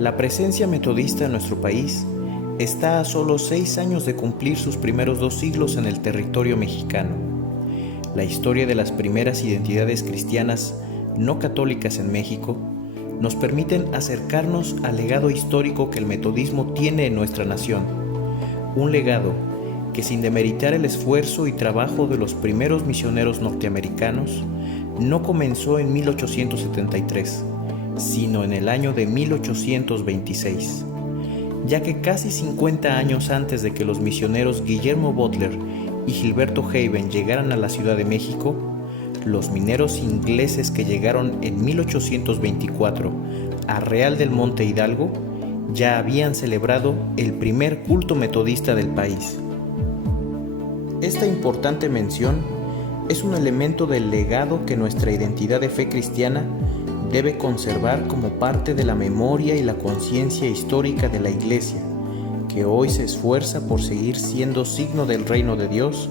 La presencia metodista en nuestro país está a solo 6 años de cumplir sus primeros 2 siglos en el territorio mexicano. La historia de las primeras identidades cristianas no católicas en México nos permiten acercarnos al legado histórico que el metodismo tiene en nuestra nación. Un legado que, sin demeritar el esfuerzo y trabajo de los primeros misioneros norteamericanos, no comenzó en 1873, sino en el año de 1826, ya que casi 50 años antes de que los misioneros Guillermo Butler y Gilberto Haven llegaran a la Ciudad de México, los mineros ingleses que llegaron en 1824 a Real del Monte Hidalgo ya habían celebrado el primer culto metodista del país. Esta importante mención es un elemento del legado que nuestra identidad de fe cristiana debe conservar como parte de la memoria y la conciencia histórica de la Iglesia, que hoy se esfuerza por seguir siendo signo del reino de Dios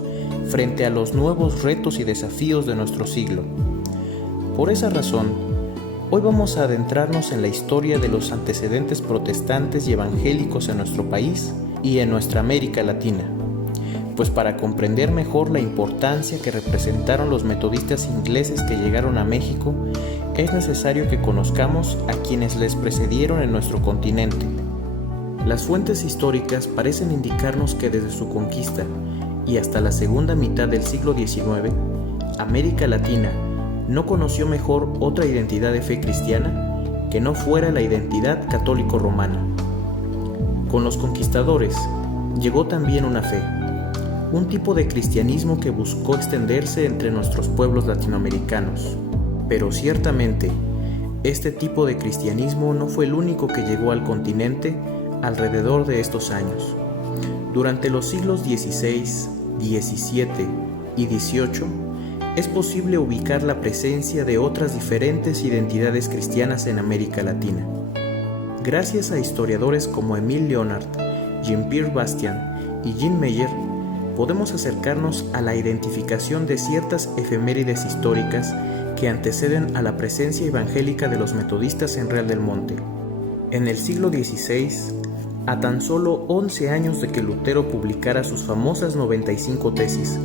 frente a los nuevos retos y desafíos de nuestro siglo. Por esa razón, hoy vamos a adentrarnos en la historia de los antecedentes protestantes y evangélicos en nuestro país y en nuestra América Latina, pues para comprender mejor la importancia que representaron los metodistas ingleses que llegaron a México, es necesario que conozcamos a quienes les precedieron en nuestro continente. Las fuentes históricas parecen indicarnos que desde su conquista y hasta la segunda mitad del siglo XIX, América Latina no conoció mejor otra identidad de fe cristiana que no fuera la identidad católico-romana. Con los conquistadores llegó también una fe, un tipo de cristianismo que buscó extenderse entre nuestros pueblos latinoamericanos. Pero ciertamente, este tipo de cristianismo no fue el único que llegó al continente alrededor de estos años. Durante los siglos XVI, XVII y XVIII, es posible ubicar la presencia de otras diferentes identidades cristianas en América Latina. Gracias a historiadores como Émile Leonard, Jean-Pierre Bastian y Jean Meyer, podemos acercarnos a la identificación de ciertas efemérides históricas que anteceden a la presencia evangélica de los metodistas en Real del Monte. En el siglo XVI, a tan solo 11 años de que Lutero publicara sus famosas 95 tesis,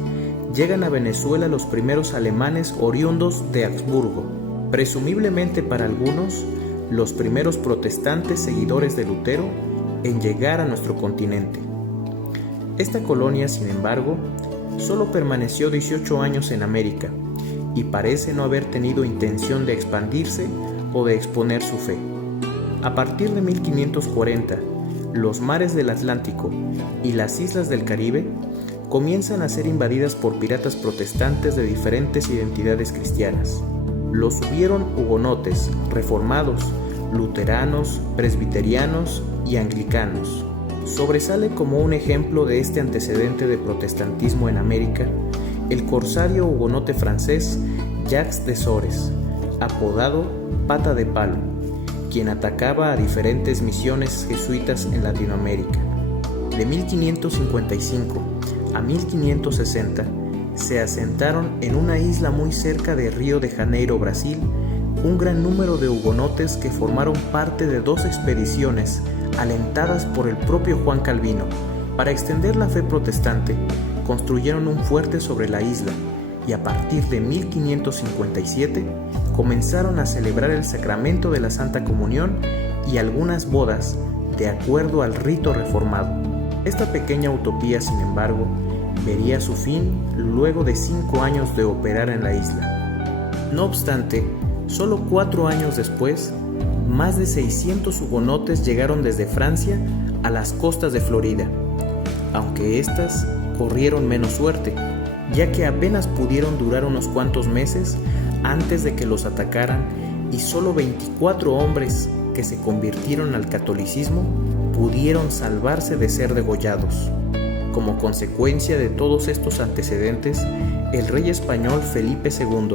llegan a Venezuela los primeros alemanes oriundos de Augsburgo, presumiblemente para algunos, los primeros protestantes seguidores de Lutero en llegar a nuestro continente. Esta colonia, sin embargo, solo permaneció 18 años en América y parece no haber tenido intención de expandirse o de exponer su fe. A partir de 1540, los mares del Atlántico y las islas del Caribe comienzan a ser invadidas por piratas protestantes de diferentes identidades cristianas. Los hubieron hugonotes, reformados, luteranos, presbiterianos y anglicanos. Sobresale como un ejemplo de este antecedente de protestantismo en América el corsario hugonote francés Jacques de Sores, apodado Pata de Palo, quien atacaba a diferentes misiones jesuitas en Latinoamérica. De 1555 a 1560 se asentaron en una isla muy cerca de Río de Janeiro, Brasil, un gran número de hugonotes que formaron parte de 2 expediciones alentadas por el propio Juan Calvino. Para extender la fe protestante, construyeron un fuerte sobre la isla y a partir de 1557 comenzaron a celebrar el sacramento de la Santa Comunión y algunas bodas de acuerdo al rito reformado. Esta pequeña utopía, sin embargo, vería su fin luego de 5 años de operar en la isla. No obstante, solo 4 años después, más de 600 hugonotes llegaron desde Francia a las costas de Florida, aunque éstas corrieron menos suerte, ya que apenas pudieron durar unos cuantos meses antes de que los atacaran y solo 24 hombres que se convirtieron al catolicismo pudieron salvarse de ser degollados. Como consecuencia de todos estos antecedentes, el rey español Felipe II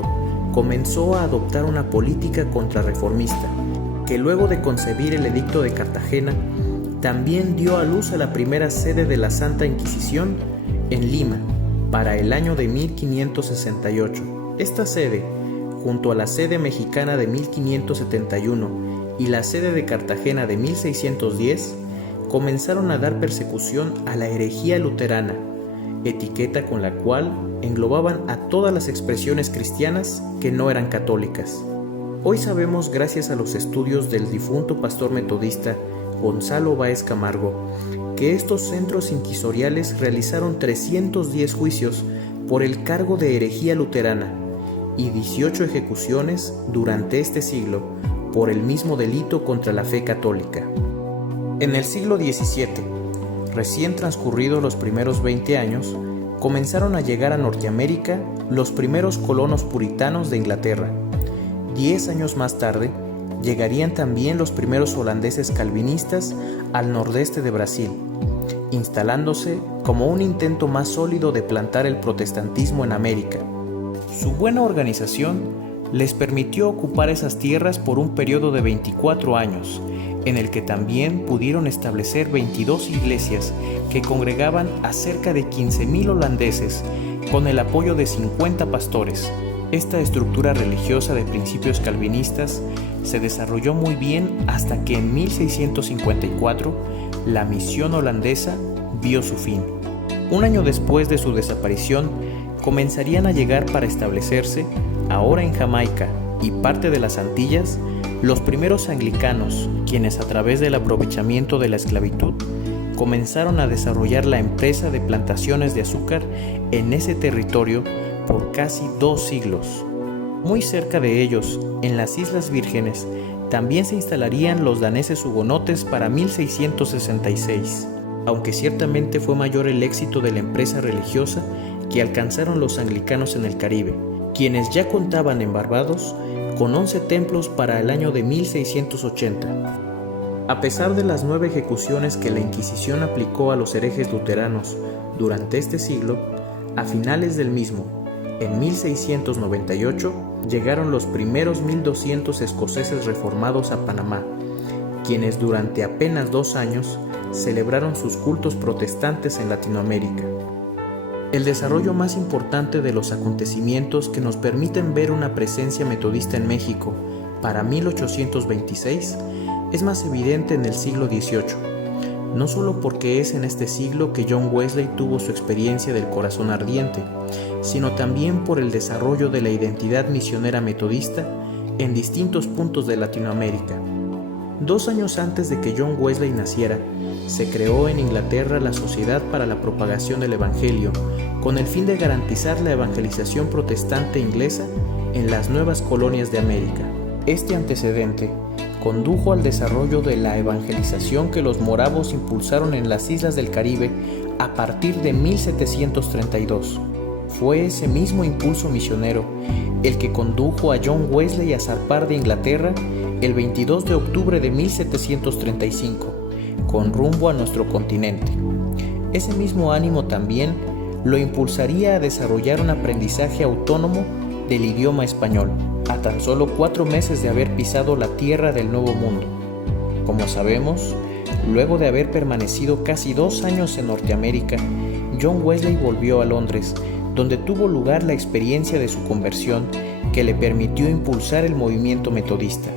comenzó a adoptar una política contrarreformista, que luego de concebir el Edicto de Cartagena, también dio a luz a la primera sede de la Santa Inquisición en Lima, para el año de 1568. Esta sede, junto a la sede mexicana de 1571 y la sede de Cartagena de 1610, comenzaron a dar persecución a la herejía luterana, etiqueta con la cual englobaban a todas las expresiones cristianas que no eran católicas. Hoy sabemos, gracias a los estudios del difunto pastor metodista Gonzalo Báez Camargo, que estos centros inquisoriales realizaron 310 juicios por el cargo de herejía luterana y 18 ejecuciones durante este siglo por el mismo delito contra la fe católica. En el siglo XVII, recién transcurridos los primeros 20 años, comenzaron a llegar a Norteamérica los primeros colonos puritanos de Inglaterra. 10 años más tarde, llegarían también los primeros holandeses calvinistas al nordeste de Brasil, instalándose como un intento más sólido de plantar el protestantismo en América. Su buena organización les permitió ocupar esas tierras por un periodo de 24 años, en el que también pudieron establecer 22 iglesias que congregaban a cerca de 15,000 holandeses con el apoyo de 50 pastores. Esta estructura religiosa de principios calvinistas se desarrolló muy bien hasta que en 1654 la misión holandesa vio su fin. Un año después de su desaparición, comenzarían a llegar para establecerse, ahora en Jamaica y parte de las Antillas, los primeros anglicanos, quienes a través del aprovechamiento de la esclavitud comenzaron a desarrollar la empresa de plantaciones de azúcar en ese territorio por casi 2 siglos. Muy cerca de ellos, en las Islas Vírgenes, también se instalarían los daneses hugonotes para 1666, aunque ciertamente fue mayor el éxito de la empresa religiosa que alcanzaron los anglicanos en el Caribe, quienes ya contaban en Barbados con 11 templos para el año de 1680. A pesar de las 9 ejecuciones que la Inquisición aplicó a los herejes luteranos durante este siglo, a finales del mismo, en 1698, llegaron los primeros 1,200 escoceses reformados a Panamá, quienes durante apenas 2 años celebraron sus cultos protestantes en Latinoamérica. El desarrollo más importante de los acontecimientos que nos permiten ver una presencia metodista en México para 1826 es más evidente en el siglo XVIII, no solo porque es en este siglo que John Wesley tuvo su experiencia del corazón ardiente, sino también por el desarrollo de la identidad misionera metodista en distintos puntos de Latinoamérica. 2 años antes de que John Wesley naciera, se creó en Inglaterra la Sociedad para la Propagación del Evangelio, con el fin de garantizar la evangelización protestante inglesa en las nuevas colonias de América. Este antecedente condujo al desarrollo de la evangelización que los moravos impulsaron en las islas del Caribe a partir de 1732. Fue ese mismo impulso misionero el que condujo a John Wesley a zarpar de Inglaterra el 22 de octubre de 1735, con rumbo a nuestro continente. Ese mismo ánimo también lo impulsaría a desarrollar un aprendizaje autónomo del idioma español, a tan solo 4 meses de haber pisado la tierra del Nuevo Mundo. Como sabemos, luego de haber permanecido casi 2 años en Norteamérica, John Wesley volvió a Londres, donde tuvo lugar la experiencia de su conversión que le permitió impulsar el movimiento metodista.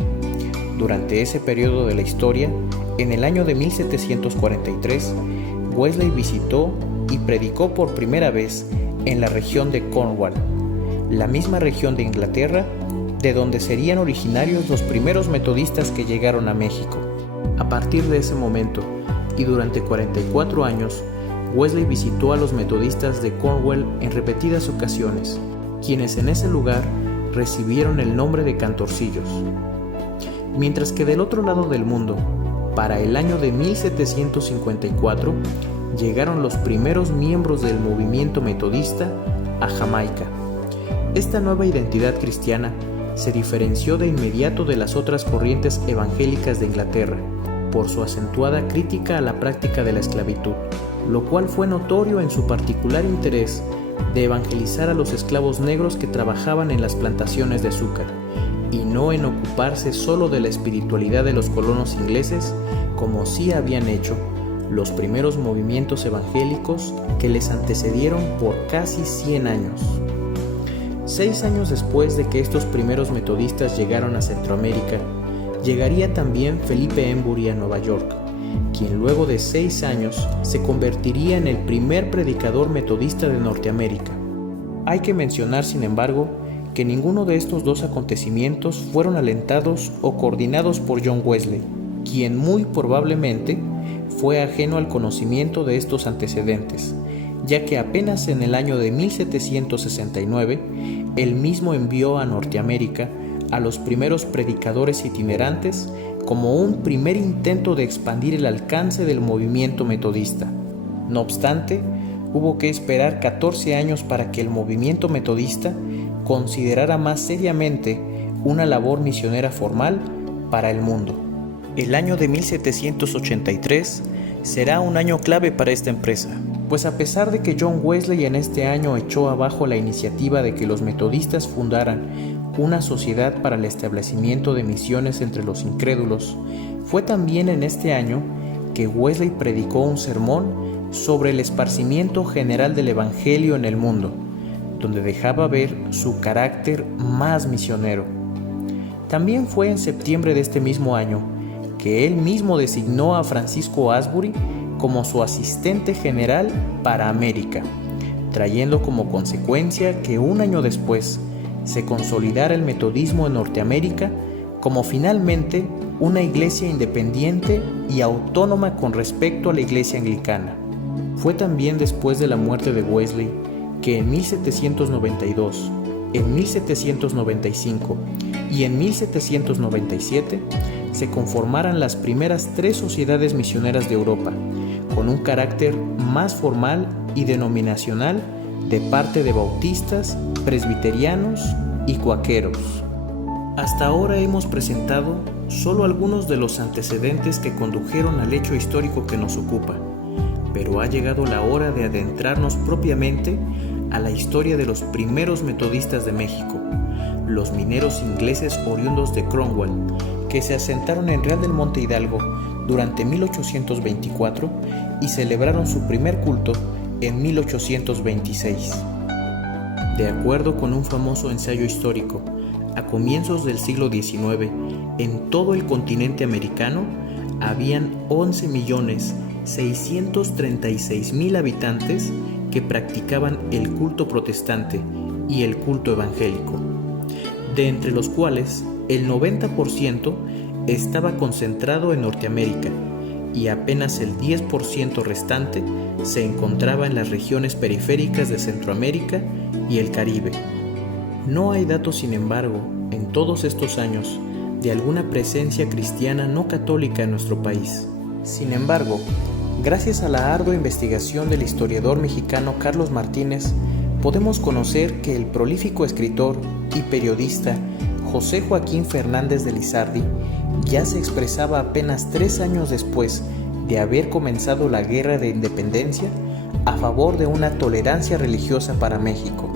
Durante ese periodo de la historia, en el año de 1743, Wesley visitó y predicó por primera vez en la región de Cornwall, la misma región de Inglaterra de donde serían originarios los primeros metodistas que llegaron a México. A partir de ese momento, y durante 44 años, Wesley visitó a los metodistas de Cornwall en repetidas ocasiones, quienes en ese lugar recibieron el nombre de cantorcillos. Mientras que del otro lado del mundo, para el año de 1754, llegaron los primeros miembros del movimiento metodista a Jamaica. Esta nueva identidad cristiana se diferenció de inmediato de las otras corrientes evangélicas de Inglaterra por su acentuada crítica a la práctica de la esclavitud, lo cual fue notorio en su particular interés de evangelizar a los esclavos negros que trabajaban en las plantaciones de azúcar, y no en ocuparse solo de la espiritualidad de los colonos ingleses, como sí habían hecho los primeros movimientos evangélicos que les antecedieron por casi 100 años. 6 años después de que estos primeros metodistas llegaron a Centroamérica, llegaría también Felipe Embury a Nueva York, quien luego de 6 años se convertiría en el primer predicador metodista de Norteamérica. Hay que mencionar, sin embargo, que ninguno de estos dos acontecimientos fueron alentados o coordinados por John Wesley, quien muy probablemente fue ajeno al conocimiento de estos antecedentes, ya que apenas en el año de 1769 él mismo envió a Norteamérica a los primeros predicadores itinerantes como un primer intento de expandir el alcance del movimiento metodista. No obstante, hubo que esperar 14 años para que el movimiento metodista considerara más seriamente una labor misionera formal para el mundo. El año de 1783 será un año clave para esta empresa, pues a pesar de que John Wesley en este año echó abajo la iniciativa de que los metodistas fundaran una sociedad para el establecimiento de misiones entre los incrédulos, fue también en este año que Wesley predicó un sermón sobre el esparcimiento general del Evangelio en el mundo, donde dejaba ver su carácter más misionero. También fue en septiembre de este mismo año que él mismo designó a Francisco Asbury como su asistente general para América, trayendo como consecuencia que un año después se consolidara el metodismo en Norteamérica como finalmente una iglesia independiente y autónoma con respecto a la iglesia anglicana. Fue también después de la muerte de Wesley que en 1792, en 1795 y en 1797 se conformaran las primeras 3 sociedades misioneras de Europa, con un carácter más formal y denominacional de parte de bautistas, presbiterianos y cuáqueros. Hasta ahora hemos presentado solo algunos de los antecedentes que condujeron al hecho histórico que nos ocupa, pero ha llegado la hora de adentrarnos propiamente a la historia de los primeros metodistas de México, los mineros ingleses oriundos de Cromwell, que se asentaron en Real del Monte Hidalgo durante 1824 y celebraron su primer culto en 1826. De acuerdo con un famoso ensayo histórico, a comienzos del siglo XIX, en todo el continente americano habían 11.636.000 habitantes que practicaban el culto protestante y el culto evangélico, de entre los cuales el 90% estaba concentrado en Norteamérica y apenas el 10% restante se encontraba en las regiones periféricas de Centroamérica y el Caribe. No hay datos, sin embargo, en todos estos años, de alguna presencia cristiana no católica en nuestro país. Sin embargo, gracias a la ardua investigación del historiador mexicano Carlos Martínez, podemos conocer que el prolífico escritor y periodista José Joaquín Fernández de Lizardi ya se expresaba apenas 3 años después de haber comenzado la Guerra de Independencia a favor de una tolerancia religiosa para México,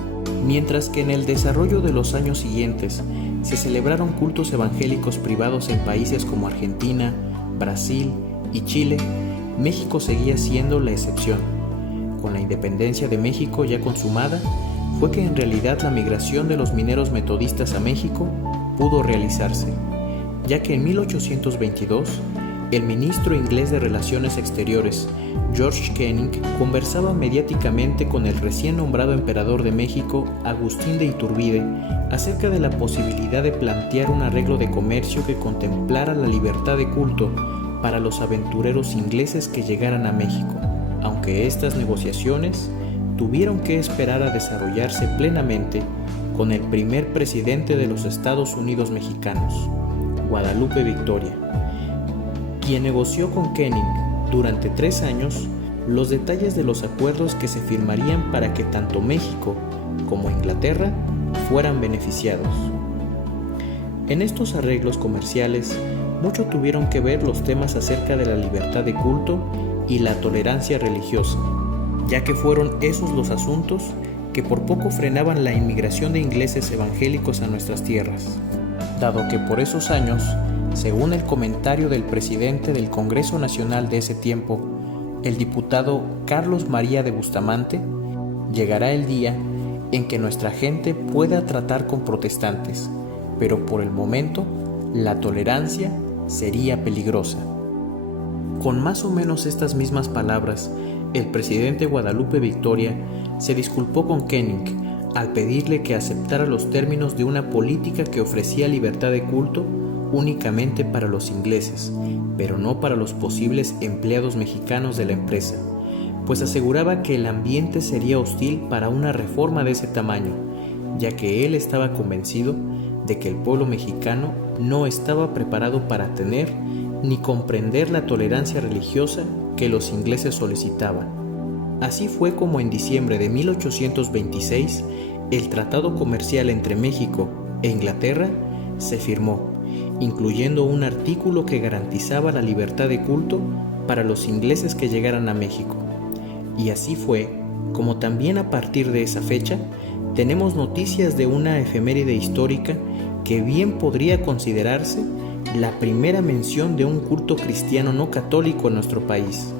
mientras que en el desarrollo de los años siguientes se celebraron cultos evangélicos privados en países como Argentina, Brasil y Chile. México seguía siendo la excepción. Con la independencia de México ya consumada, fue que en realidad la migración de los mineros metodistas a México pudo realizarse, ya que en 1822 el ministro inglés de Relaciones Exteriores, George Canning, conversaba mediáticamente con el recién nombrado emperador de México, Agustín de Iturbide, acerca de la posibilidad de plantear un arreglo de comercio que contemplara la libertad de culto para los aventureros ingleses que llegaran a México, aunque estas negociaciones tuvieron que esperar a desarrollarse plenamente con el primer presidente de los Estados Unidos mexicanos, Guadalupe Victoria, quien negoció con Canning durante 3 años los detalles de los acuerdos que se firmarían para que tanto México como Inglaterra fueran beneficiados. En estos arreglos comerciales, mucho tuvieron que ver los temas acerca de la libertad de culto y la tolerancia religiosa, ya que fueron esos los asuntos que por poco frenaban la inmigración de ingleses evangélicos a nuestras tierras, dado que por esos años, según el comentario del presidente del Congreso Nacional de ese tiempo, el diputado Carlos María de Bustamante, llegará el día en que nuestra gente pueda tratar con protestantes, pero por el momento la tolerancia sería peligrosa. Con más o menos estas mismas palabras, el presidente Guadalupe Victoria se disculpó con Koenig al pedirle que aceptara los términos de una política que ofrecía libertad de culto únicamente para los ingleses, pero no para los posibles empleados mexicanos de la empresa, pues aseguraba que el ambiente sería hostil para una reforma de ese tamaño, ya que él estaba convencido de que el pueblo mexicano no estaba preparado para tener ni comprender la tolerancia religiosa que los ingleses solicitaban. Así fue como en diciembre de 1826 el Tratado Comercial entre México e Inglaterra se firmó, incluyendo un artículo que garantizaba la libertad de culto para los ingleses que llegaran a México. Y así fue como también a partir de esa fecha tenemos noticias de una efeméride histórica que bien podría considerarse la primera mención de un culto cristiano no católico en nuestro país.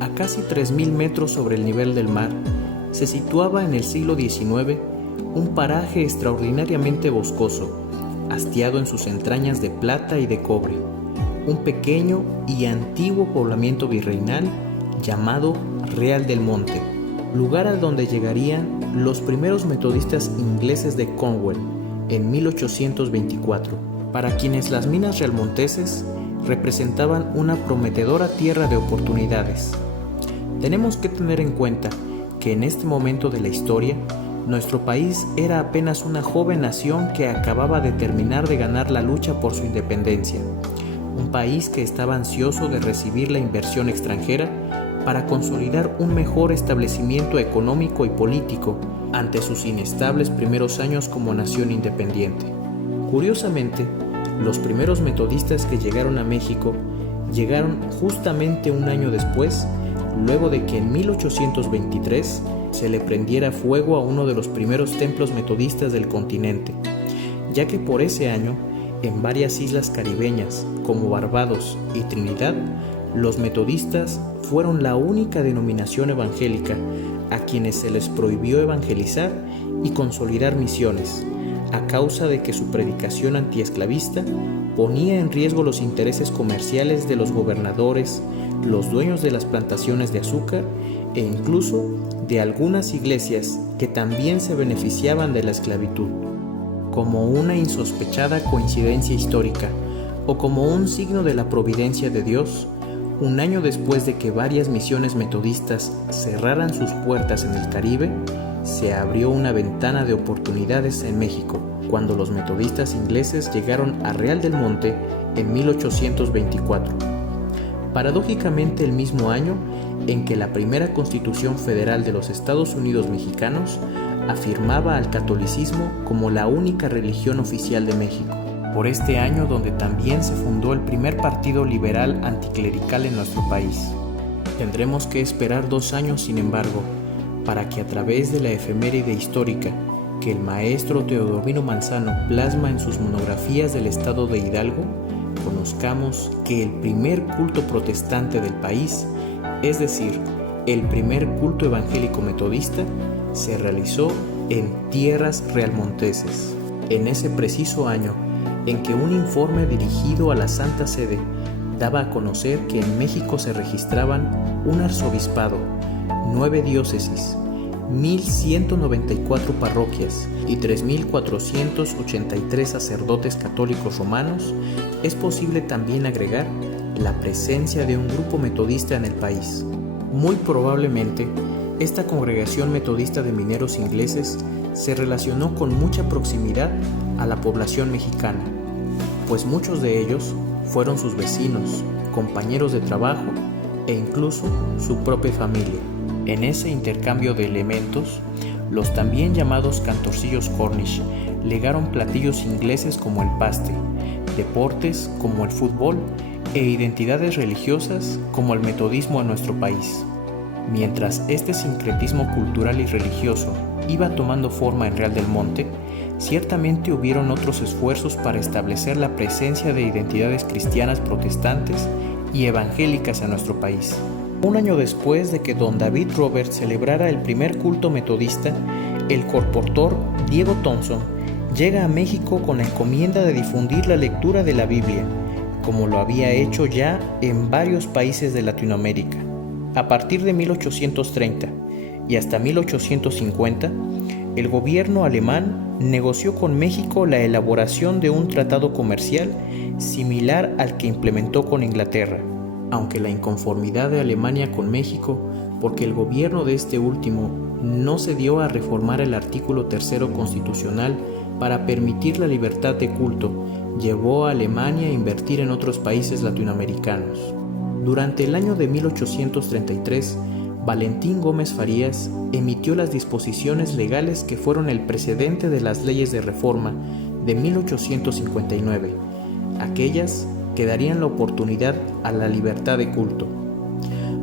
A casi 3.000 metros sobre el nivel del mar, se situaba en el siglo XIX un paraje extraordinariamente boscoso, hastiado en sus entrañas de plata y de cobre, un pequeño y antiguo poblamiento virreinal llamado Real del Monte, lugar a donde llegarían los primeros metodistas ingleses de Cornwall en 1824, para quienes las minas realmonteses representaban una prometedora tierra de oportunidades. Tenemos que tener en cuenta que en este momento de la historia, nuestro país era apenas una joven nación que acababa de terminar de ganar la lucha por su independencia, un país que estaba ansioso de recibir la inversión extranjera para consolidar un mejor establecimiento económico y político ante sus inestables primeros años como nación independiente. Curiosamente, los primeros metodistas que llegaron a México llegaron justamente un año después, luego de que en 1823 se le prendiera fuego a uno de los primeros templos metodistas del continente, ya que por ese año, en varias islas caribeñas como Barbados y Trinidad, los metodistas fueron la única denominación evangélica a quienes se les prohibió evangelizar y consolidar misiones, a causa de que su predicación antiesclavista ponía en riesgo los intereses comerciales de los gobernadores, los dueños de las plantaciones de azúcar e incluso de algunas iglesias que también se beneficiaban de la esclavitud. Como una insospechada coincidencia histórica o como un signo de la providencia de Dios, un año después de que varias misiones metodistas cerraran sus puertas en el Caribe, se abrió una ventana de oportunidades en México, cuando los metodistas ingleses llegaron a Real del Monte en 1824. Paradójicamente el mismo año en que la primera Constitución Federal de los Estados Unidos Mexicanos afirmaba al catolicismo como la única religión oficial de México. Por este año donde también se fundó el primer partido liberal anticlerical en nuestro país. Tendremos que esperar 2 años, sin embargo, para que a través de la efeméride histórica que el maestro Teodomiro Manzano plasma en sus monografías del estado de Hidalgo, conozcamos que el primer culto protestante del país, es decir, el primer culto evangélico metodista, se realizó en tierras realmonteses. En ese preciso año en que un informe dirigido a la Santa Sede daba a conocer que en México se registraban un arzobispado, 9 diócesis, 1.194 parroquias y 3.483 sacerdotes católicos romanos, es posible también agregar la presencia de un grupo metodista en el país. Muy probablemente, esta congregación metodista de mineros ingleses se relacionó con mucha proximidad a la población mexicana, pues muchos de ellos fueron sus vecinos, compañeros de trabajo e incluso su propia familia. En ese intercambio de elementos, los también llamados cantorcillos Cornish legaron platillos ingleses como el paste, deportes como el fútbol e identidades religiosas como el metodismo a nuestro país. Mientras este sincretismo cultural y religioso iba tomando forma en Real del Monte, ciertamente hubieron otros esfuerzos para establecer la presencia de identidades cristianas protestantes y evangélicas en nuestro país. Un año después de que don David Roberts celebrara el primer culto metodista, el colportor Diego Thompson llega a México con la encomienda de difundir la lectura de la Biblia, como lo había hecho ya en varios países de Latinoamérica. A partir de 1830 y hasta 1850, el gobierno alemán negoció con México la elaboración de un tratado comercial similar al que implementó con Inglaterra, aunque la inconformidad de Alemania con México, porque el gobierno de este último no cedió a reformar el artículo 3 constitucional para permitir la libertad de culto, llevó a Alemania a invertir en otros países latinoamericanos. Durante el año de 1833, Valentín Gómez Farías emitió las disposiciones legales que fueron el precedente de las leyes de reforma de 1859, aquellas que darían la oportunidad a la libertad de culto.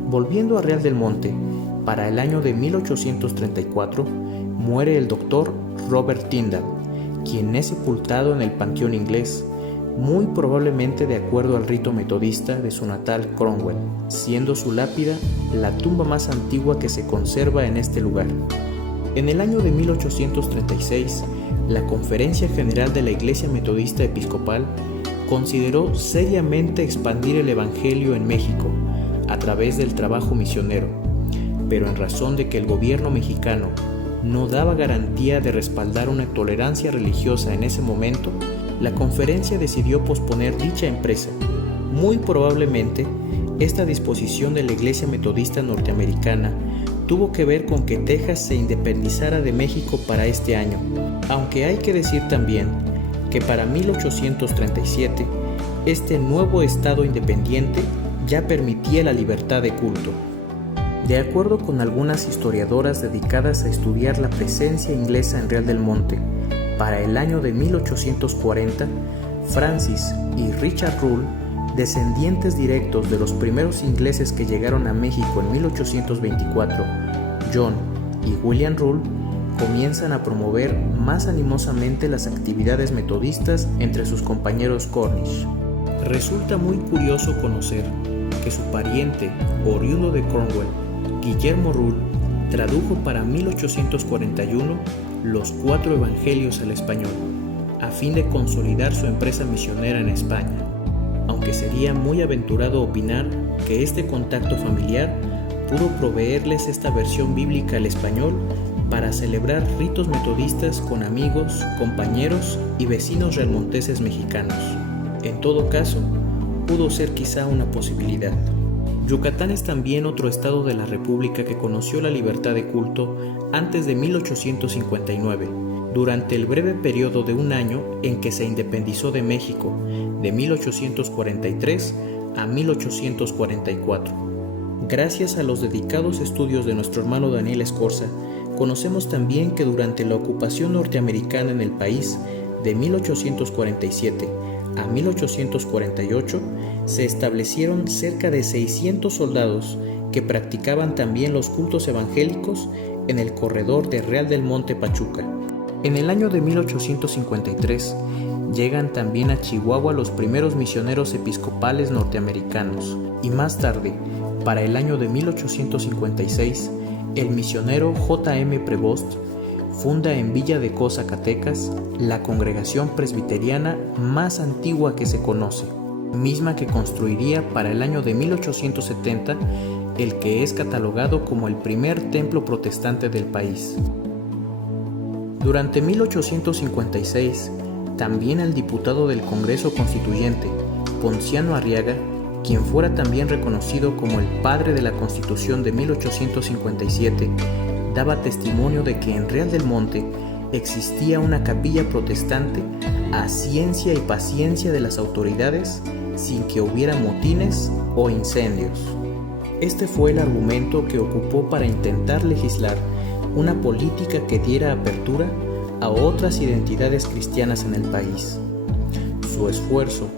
Volviendo a Real del Monte, para el año de 1834 muere el doctor Robert Tyndall, quien es sepultado en el Panteón Inglés, muy probablemente de acuerdo al rito metodista de su natal Cromwell, siendo su lápida la tumba más antigua que se conserva en este lugar. En el año de 1836, la Conferencia General de la Iglesia Metodista Episcopal consideró seriamente expandir el Evangelio en México a través del trabajo misionero, pero en razón de que el gobierno mexicano no daba garantía de respaldar una tolerancia religiosa en ese momento, la conferencia decidió posponer dicha empresa. Muy probablemente, esta disposición de la Iglesia Metodista Norteamericana tuvo que ver con que Texas se independizara de México para este año, aunque hay que decir también que para 1837, este nuevo estado independiente ya permitía la libertad de culto. De acuerdo con algunas historiadoras dedicadas a estudiar la presencia inglesa en Real del Monte, para el año de 1840, Francis y Richard Rull, descendientes directos de los primeros ingleses que llegaron a México en 1824, John y William Rull, comienzan a promover más animosamente las actividades metodistas entre sus compañeros Cornish. Resulta muy curioso conocer que su pariente, oriundo de Cromwell, Guillermo Rull, tradujo para 1841 los 4 evangelios al español, a fin de consolidar su empresa misionera en España, aunque sería muy aventurado opinar que este contacto familiar pudo proveerles esta versión bíblica al español para celebrar ritos metodistas con amigos, compañeros y vecinos realmonteses mexicanos. En todo caso, pudo ser quizá una posibilidad. Yucatán es también otro estado de la República que conoció la libertad de culto antes de 1859, durante el breve periodo de un año en que se independizó de México, de 1843 a 1844. Gracias a los dedicados estudios de nuestro hermano Daniel Escorza, conocemos también que durante la ocupación norteamericana en el país, de 1847 a 1848, se establecieron cerca de 600 soldados que practicaban también los cultos evangélicos en el corredor de Real del Monte Pachuca. En el año de 1853 llegan también a Chihuahua los primeros misioneros episcopales norteamericanos y más tarde, para el año de 1856, el misionero J.M. Prevost funda en Villa de Cos, Zacatecas, la congregación presbiteriana más antigua que se conoce, misma que construiría para el año de 1870 el que es catalogado como el primer templo protestante del país. Durante 1856, también el diputado del Congreso Constituyente, Ponciano Arriaga, quien fuera también reconocido como el padre de la Constitución de 1857, daba testimonio de que en Real del Monte existía una capilla protestante a ciencia y paciencia de las autoridades sin que hubiera motines o incendios. Este fue el argumento que ocupó para intentar legislar una política que diera apertura a otras identidades cristianas en el país. Su esfuerzo,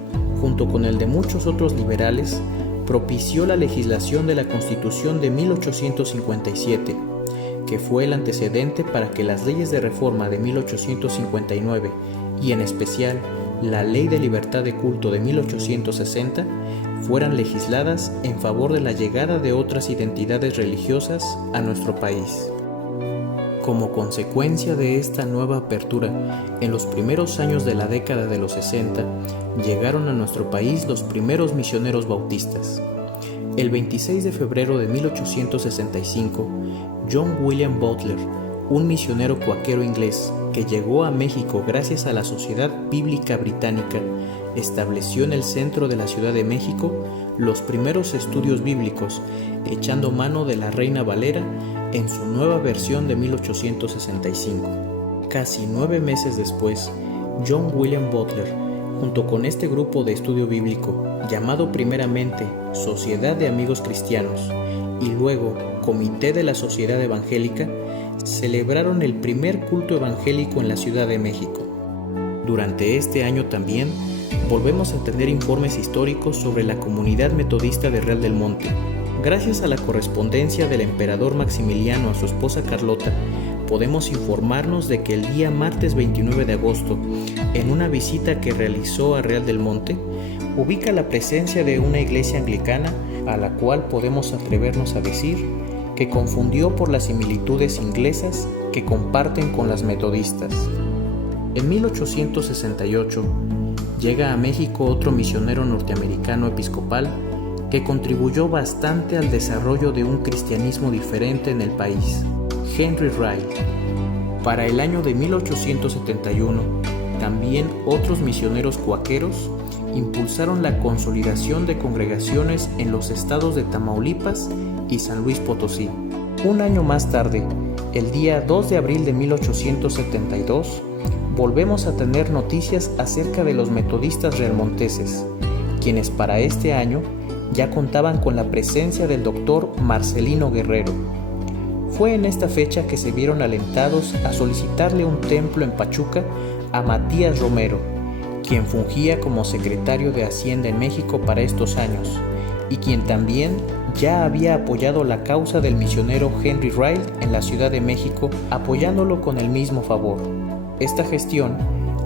junto con el de muchos otros liberales, propició la legislación de la Constitución de 1857, que fue el antecedente para que las leyes de reforma de 1859 y en especial la Ley de Libertad de Culto de 1860 fueran legisladas en favor de la llegada de otras identidades religiosas a nuestro país. Como consecuencia de esta nueva apertura, en los primeros años de la década de los 60, llegaron a nuestro país los primeros misioneros bautistas. El 26 de febrero de 1865, John William Butler, un misionero cuáquero inglés que llegó a México gracias a la Sociedad Bíblica Británica, estableció en el centro de la Ciudad de México los primeros estudios bíblicos, echando mano de la Reina Valera en su nueva versión de 1865. Casi 9 meses después, John William Butler, junto con este grupo de estudio bíblico, llamado primeramente Sociedad de Amigos Cristianos y luego Comité de la Sociedad Evangélica, celebraron el primer culto evangélico en la Ciudad de México. Durante este año también volvemos a tener informes históricos sobre la comunidad metodista de Real del Monte. Gracias a la correspondencia del emperador Maximiliano a su esposa Carlota, podemos informarnos de que el día martes 29 de agosto, en una visita que realizó a Real del Monte, ubica la presencia de una iglesia anglicana a la cual podemos atrevernos a decir que confundió por las similitudes inglesas que comparten con las metodistas. En 1868 llega a México otro misionero norteamericano episcopal que contribuyó bastante al desarrollo de un cristianismo diferente en el país, Henry Wright. Para el año de 1871, también otros misioneros cuáqueros impulsaron la consolidación de congregaciones en los estados de Tamaulipas y San Luis Potosí. Un año más tarde, el día 2 de abril de 1872, volvemos a tener noticias acerca de los metodistas realmonteses, quienes para este año ya contaban con la presencia del doctor Marcelino Guerrero. Fue en esta fecha que se vieron alentados a solicitarle un templo en Pachuca a Matías Romero, quien fungía como secretario de Hacienda en México para estos años, y quien también ya había apoyado la causa del misionero Henry Wright en la Ciudad de México, apoyándolo con el mismo favor. Esta gestión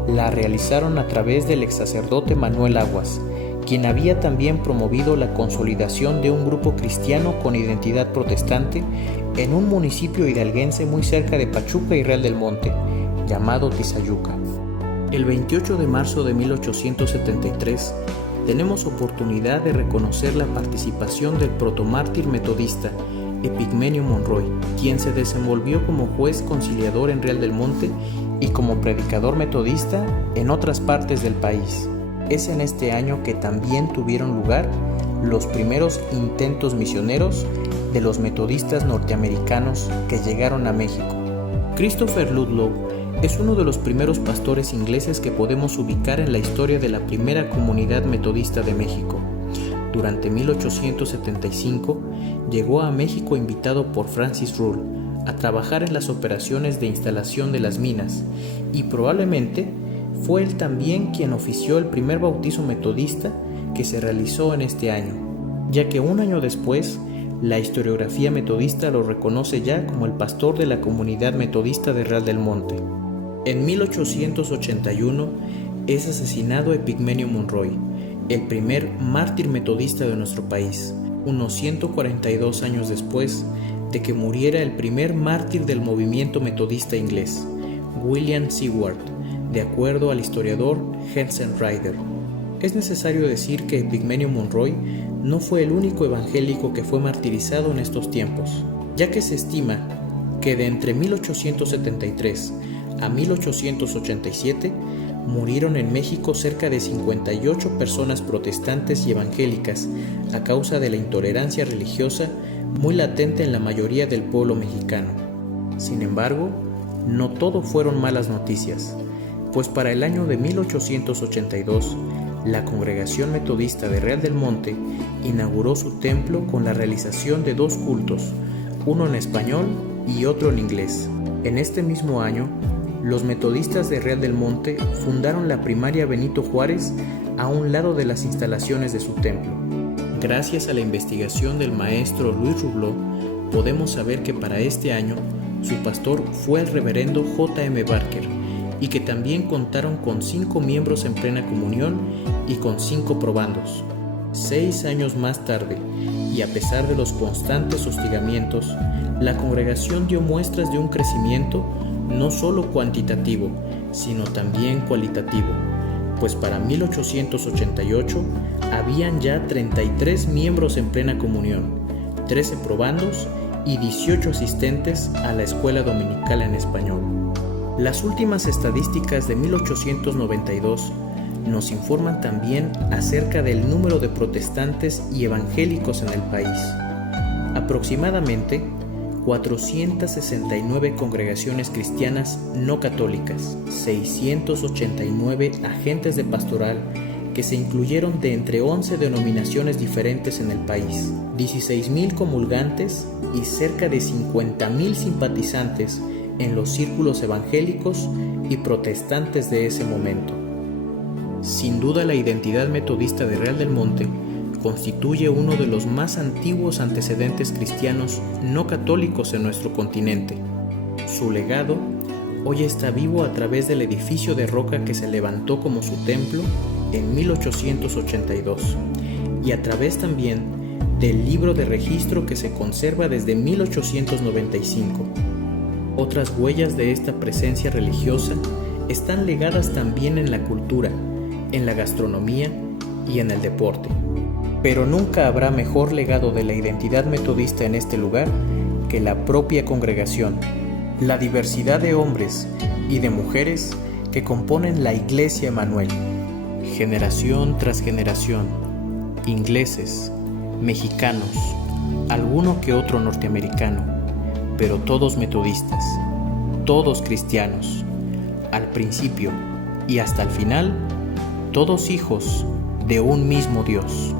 la realizaron a través del ex sacerdote Manuel Aguas, quien había también promovido la consolidación de un grupo cristiano con identidad protestante en un municipio hidalguense muy cerca de Pachuca y Real del Monte, llamado Tizayuca. El 28 de marzo de 1873 tenemos oportunidad de reconocer la participación del protomártir metodista Epigmenio Monroy, quien se desenvolvió como juez conciliador en Real del Monte y como predicador metodista en otras partes del país. Es en este año que también tuvieron lugar los primeros intentos misioneros de los metodistas norteamericanos que llegaron a México. Christopher Ludlow es uno de los primeros pastores ingleses que podemos ubicar en la historia de la primera comunidad metodista de México. Durante 1875 llegó a México invitado por Francis Rule a trabajar en las operaciones de instalación de las minas, y probablemente fue él también quien ofició el primer bautizo metodista que se realizó en este año, ya que un año después la historiografía metodista lo reconoce ya como el pastor de la comunidad metodista de Real del Monte. En 1881 es asesinado Epigmenio Monroy, el primer mártir metodista de nuestro país, unos 142 años después de que muriera el primer mártir del movimiento metodista inglés, William Seward, de acuerdo al historiador Hensen Ryder. Es necesario decir que Epigmenio Monroy no fue el único evangélico que fue martirizado en estos tiempos, ya que se estima que de entre 1873 a 1887 murieron en México cerca de 58 personas protestantes y evangélicas a causa de la intolerancia religiosa muy latente en la mayoría del pueblo mexicano. Sin embargo, no todo fueron malas noticias, pues para el año de 1882, la Congregación Metodista de Real del Monte inauguró su templo con la realización de 2 cultos, uno en español y otro en inglés. En este mismo año, los metodistas de Real del Monte fundaron la primaria Benito Juárez a un lado de las instalaciones de su templo. Gracias a la investigación del maestro Luis Rubló, podemos saber que para este año su pastor fue el reverendo J.M. Barker, y que también contaron con 5 miembros en plena comunión y con 5 probandos. 6 años más tarde, y a pesar de los constantes hostigamientos, la congregación dio muestras de un crecimiento no solo cuantitativo, sino también cualitativo, pues para 1888 habían ya 33 miembros en plena comunión, 13 probandos y 18 asistentes a la escuela dominical en español. Las últimas estadísticas de 1892 nos informan también acerca del número de protestantes y evangélicos en el país. Aproximadamente 469 congregaciones cristianas no católicas, 689 agentes de pastoral que se incluyeron de entre 11 denominaciones diferentes en el país, 16,000 comulgantes y cerca de 50,000 simpatizantes en los círculos evangélicos y protestantes de ese momento. Sin duda, la identidad metodista de Real del Monte constituye uno de los más antiguos antecedentes cristianos no católicos en nuestro continente. Su legado hoy está vivo a través del edificio de roca que se levantó como su templo en 1882 y a través también del libro de registro que se conserva desde 1895. Otras huellas de esta presencia religiosa están legadas también en la cultura, en la gastronomía y en el deporte. Pero nunca habrá mejor legado de la identidad metodista en este lugar que la propia congregación, la diversidad de hombres y de mujeres que componen la Iglesia Emanuel. Generación tras generación, ingleses, mexicanos, alguno que otro norteamericano, pero todos metodistas, todos cristianos, al principio y hasta el final, todos hijos de un mismo Dios.